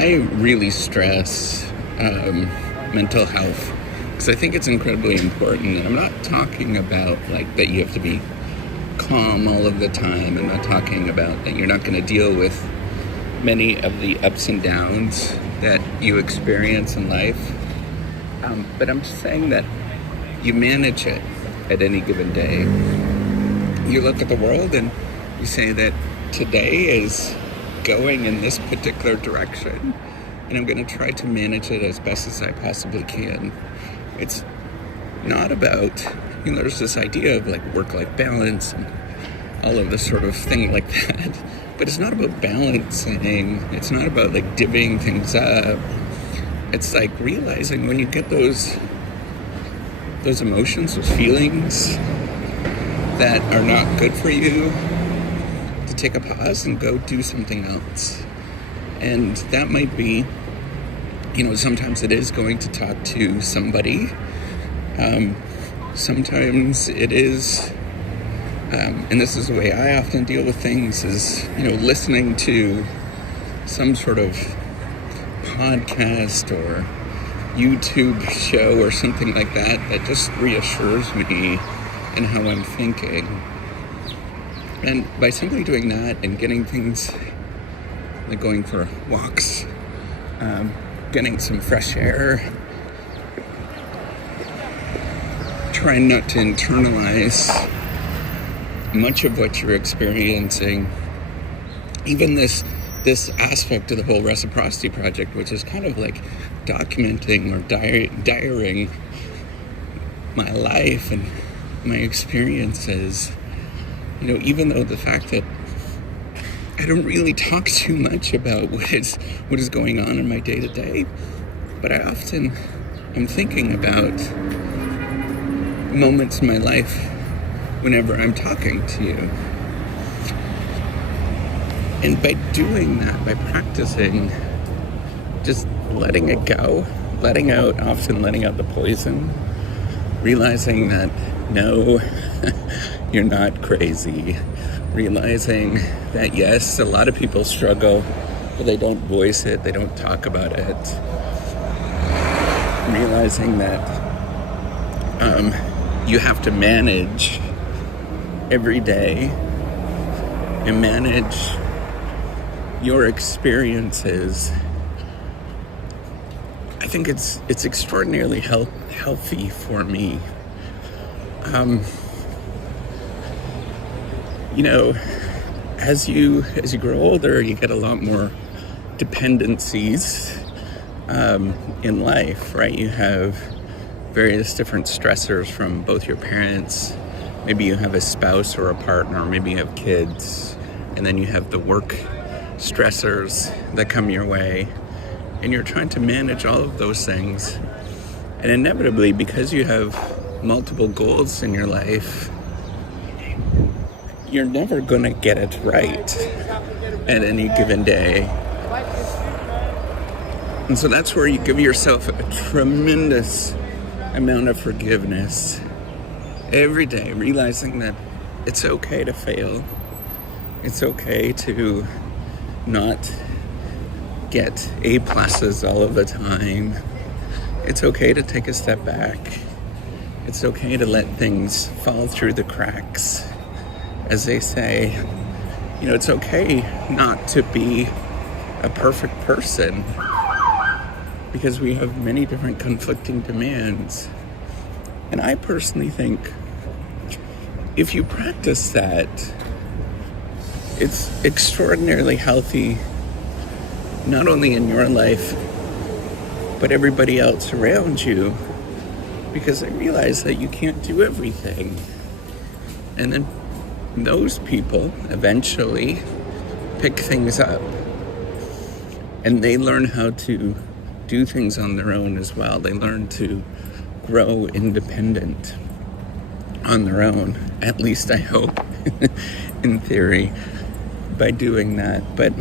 I really stress mental health because I think it's incredibly important. And I'm not talking about like that you have to be calm all of the time. I'm not talking about that you're not going to deal with many of the ups and downs that you experience in life. But I'm saying that you manage it at any given day. You look at the world and you say that today is going in this particular direction, and I'm going to try to manage it as best as I possibly can. It's not about, there's this idea of like work-life balance and all of this sort of thing like that, but it's not about balancing. It's not about like divvying things up. It's like realizing when you get those emotions, those feelings that are not good for you, to take a pause and go do something else. And that might be, sometimes it is going to talk to somebody. Sometimes it is, and this is the way I often deal with things, is, listening to some sort of podcast or YouTube show or something like that just reassures me in how I'm thinking. And by simply doing that and getting things like going for walks, getting some fresh air, trying not to internalize much of what you're experiencing, even this aspect of the whole reciprocity project, which is kind of like documenting or diarying my life and my experiences. Even though the fact that I don't really talk too much about what is going on in my day-to-day, but I often am thinking about moments in my life whenever I'm talking to you. And by doing that, by practicing, just letting it go, letting out the poison, realizing that no, you're not crazy, realizing that yes, a lot of people struggle, but they don't voice it, they don't talk about it, realizing that you have to manage every day and manage your experiences. I think it's extraordinarily healthy for me. As you grow older, you get a lot more dependencies in life, right? You have various different stressors from both your parents. Maybe you have a spouse or a partner, maybe you have kids, and then you have the work stressors that come your way, and you're trying to manage all of those things. And inevitably, because you have multiple goals in your life, you're never going to get it right at any given day. And so that's where you give yourself a tremendous amount of forgiveness every day, realizing that it's okay to fail. It's okay to not get A+ all of the time. It's okay to take a step back. It's okay to let things fall through the cracks. As they say, it's okay not to be a perfect person, because we have many different conflicting demands. And I personally think if you practice that, it's extraordinarily healthy, not only in your life, but everybody else around you, because I realize that you can't do everything. And then those people eventually pick things up, and they learn how to do things on their own as well. They learn to grow independent on their own, at least I hope, in theory, by doing that. But,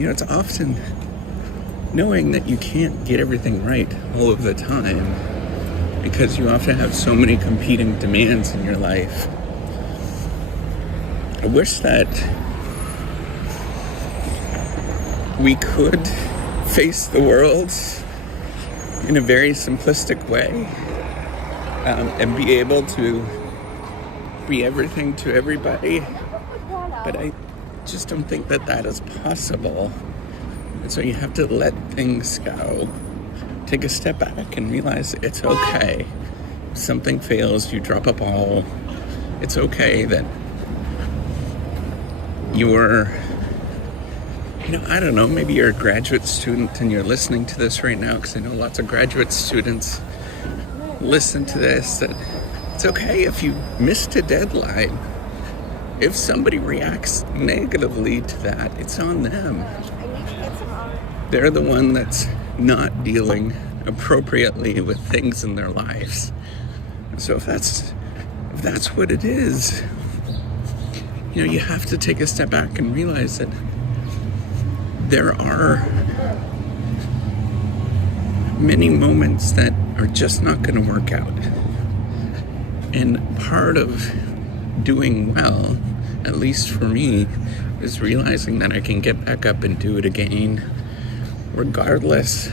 it's often knowing that you can't get everything right all of the time, because you often have so many competing demands in your life. I wish that we could face the world in a very simplistic way, and be able to be everything to everybody. But I just don't think that that is possible. And so you have to let things go. Take a step back and realize it's okay. If something fails, you drop a ball. It's okay that you're, I don't know, maybe you're a graduate student and you're listening to this right now, because I know lots of graduate students listen to this, that it's okay if you missed a deadline. If somebody reacts negatively to that, it's on them. They're the one that's not dealing appropriately with things in their lives. So if that's what it is, you have to take a step back and realize that there are many moments that are just not going to work out. And part of doing well, at least for me, is realizing that I can get back up and do it again, regardless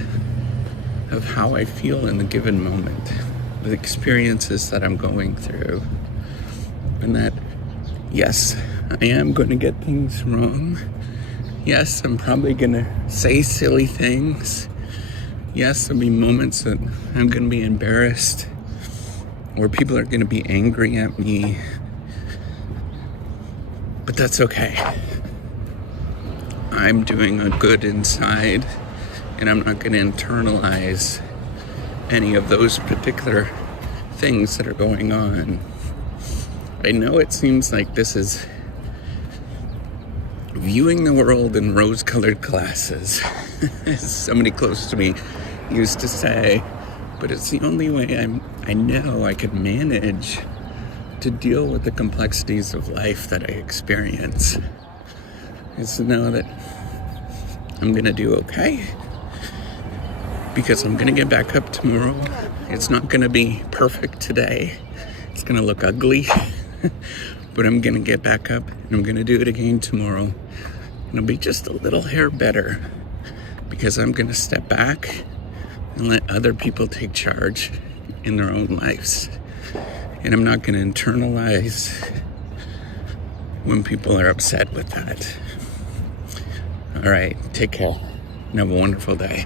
of how I feel in the given moment, the experiences that I'm going through. And that, yes, I am going to get things wrong. Yes, I'm probably going to say silly things. Yes, there'll be moments that I'm going to be embarrassed, or people are going to be angry at me. But that's okay. I'm doing a good inside, and I'm not going to internalize any of those particular things that are going on. I know it seems like this is viewing the world in rose-colored glasses, as somebody close to me used to say, but it's the only way I know I can manage to deal with the complexities of life that I experience, is to know that I'm going to do okay, because I'm going to get back up tomorrow. It's not going to be perfect today. It's going to look ugly, but I'm going to get back up and I'm going to do it again tomorrow. And it'll be just a little hair better, because I'm going to step back and let other people take charge in their own lives. And I'm not going to internalize when people are upset with that. All right, take care and have a wonderful day.